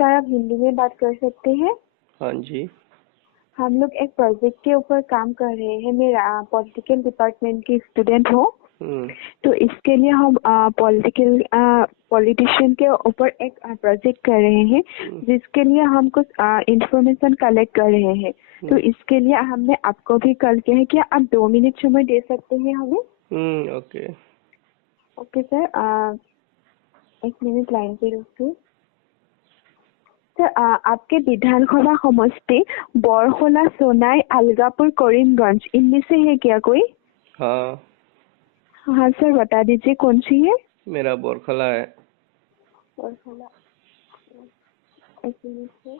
Sir आप हिंदी में बात कर सकते हैं? हाँ जी। हम लोग एक प्रोजेक्ट के ऊपर काम कर रहे हैं। मैं पॉलिटिकल डिपार्टमेंट की स्टूडेंट हूँ। तो इसके लिए हम पॉलिटिशियन के ऊपर एक प्रोजेक्ट कर रहे हैं, जिसके लिए हम कुछ इंफॉर्मेशन कलेक्ट कर रहे हैं। तो इसके लिए हमने आपको भी कॉल किया है। क्या आप 2 मिनट समय दे सकते हैं हमें? Okay. Okay sir, 1 minute line पे रुकिए। सर आपके विधानसभा समष्टि बरहला, सोनाई, अलगापुर, करीमगंज इनमें से है क्या कोई? हाँ। हाँ सर, बता दीजिए कौन सी है? मेरा बरखला है। बरहला, एक मिनट सर।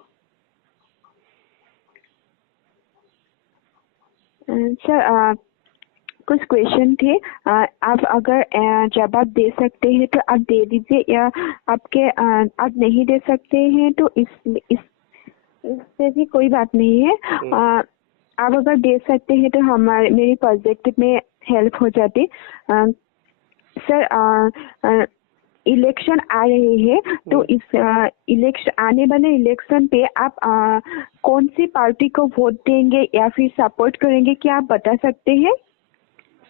सर कुछ क्वेश्चन थे। आप अगर जवाब दे सकते हैं तो आप दे दीजिए, या आप नहीं दे सकते हैं तो इससे भी कोई बात नहीं है। आप अगर दे सकते हैं तो मेरी प्रोजेक्ट में हेल्प हो जाती। सर इलेक्शन आ रहे हैं, तो इस आने वाले इलेक्शन पे आप कौन सी पार्टी को वोट देंगे या फिर सपोर्ट करेंगे, क्या आप बता सकते हैं?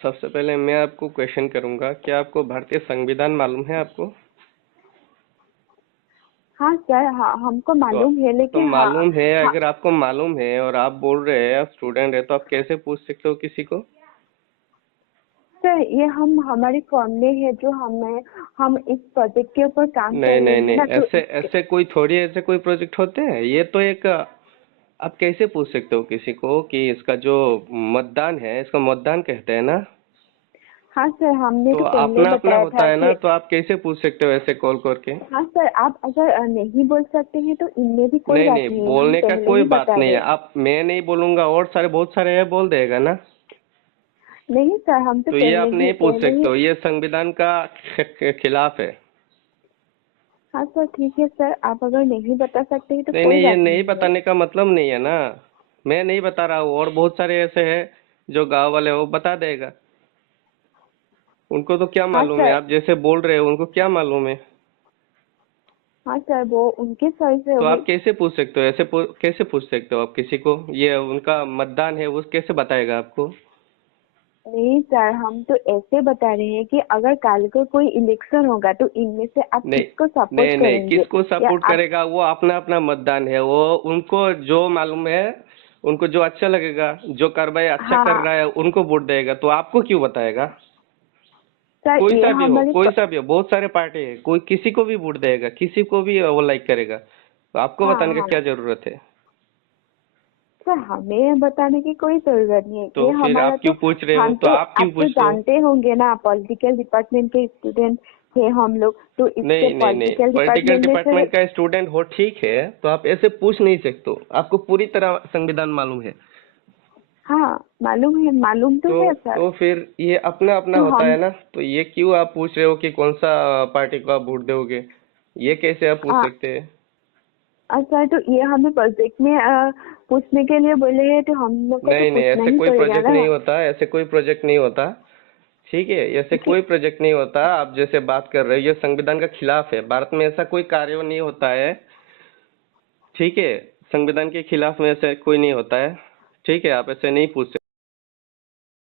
सबसे पहले मैं आपको क्वेश्चन करूंगा, क्या आपको भारतीय संविधान मालूम है आपको? हाँ सर, हाँ हमको मालूम है, तो लेकिन मालूम है, हाँ अगर आपको मालूम है और आप बोल रहे हैं आप स्टूडेंट है, तो आप कैसे पूछ सकते हो किसी को? सर, ये हमारी फॉर्म में है जो हम इस प्रोजेक्ट के ऊपर काम कर नहीं रहे नहीं हैं नहीं, ना। तो ऐसे कोई प्रोजेक्ट होते हैं? ये तो एक आप कैसे पूछ सकते हो किसी को कि इसका जो मतदान है, इसका मतदान कहते हैं ना? हाँ सर, हमने तो तो पहले अपना अपना बताया होता था है ना, कि तो आप कैसे पूछ सकते हो ऐसे कॉल करके? हाँ सर, आप अगर नहीं बोल सकते हैं तो इनमें भी कोई नहीं बात नहीं, नहीं है, हम बोलने का पहले कोई ही बात बता नहीं है। रहे। आप, मैं नहीं बोलूंगा और बहुत सारे है बोल देगा ना। नहीं सर, हम तो तो ये आप नहीं पूछ सकते हो, ये संविधान का खिलाफ है। हाँ सर, ठीक है सर, आप अगर नहीं बता सकते हैं तो नहीं कोई नहीं, ये बात नहीं नहीं है। बताने का मतलब नहीं है ना। मैं नहीं बता रहा हूँ, और बहुत सारे ऐसे हैं जो गांव वाले वो बता देगा। उनको तो क्या हाँ मालूम है, सर। आप जैसे बोल रहे हो उनको क्या मालूम है? हाँ सर, वो उनके सर से तो होगी। आप कैसे पूछ सकते हो, कैसे पूछ सकते हो आप किसी को? ये उनका मतदान है, वो कैसे बताएगा आपको? नहीं सर, हम तो ऐसे बता रहे हैं कि अगर कल को कोई इलेक्शन होगा तो इनमें से आप नहीं किसको सपोर्ट नहीं नहीं, करेंगे, किसको या सपोर्ट आप। करेगा वो अपना अपना मतदान है, वो उनको जो मालूम है, उनको जो अच्छा लगेगा, जो कार्रवाई अच्छा कर हाँ रहा है उनको वोट देगा। तो आपको क्यों बताएगा? सर, कोई ये सा भी हो, हमारे कोई सा भी हो, बहुत सारे पार्टी है, कोई किसी को भी वोट देगा, किसी को भी वो लाइक करेगा। तो आपको हाँ बताने का हाँ क्या जरूरत है? सर, हमें बताने की कोई जरूरत नहीं है, तो ये फिर हमारा आप तो। क्यों पूछ रहे हो? हम तो तो, आप क्यों आप तो पूछ रहे हो? जानते होंगे ना, पॉलिटिकल डिपार्टमेंट के स्टूडेंट है हम लोग, तो इससे नहीं नहीं नहीं, पॉलिटिकल पॉलिटिकल डिपार्टमेंट में से। डिपार्टमेंट का स्टूडेंट हो ठीक है, तो आप ऐसे पूछ नहीं सकते हो। आपको पूरी तरह संविधान मालूम है। हाँ मालूम है, मालूम तो है सर। तो फिर ये अपना अपना तो होता हम है ना, तो ये क्यों आप पूछ रहे हो कि कौन सा पार्टी को आप वोट दोगे? ये कैसे आप पूछ सकते हैं? सर, तो ये हमें प्रोजेक्ट में पूछने के लिए बोले हैं, तो हम लोग को तो नहीं नहीं, पूछना ऐसे ही कोई पड़ेगा प्रोजेक्ट ना। नहीं होता, ऐसे कोई प्रोजेक्ट नहीं होता। ठीक है, ऐसे कि कोई प्रोजेक्ट नहीं होता। आप जैसे बात कर रहे हो, ये संविधान का खिलाफ है। भारत में ऐसा कोई कार्य नहीं होता है। ठीक है, संविधान के खिलाफ में ऐसा कोई नहीं होता है। ठीक है, आप ऐसे नहीं पूछ सकते।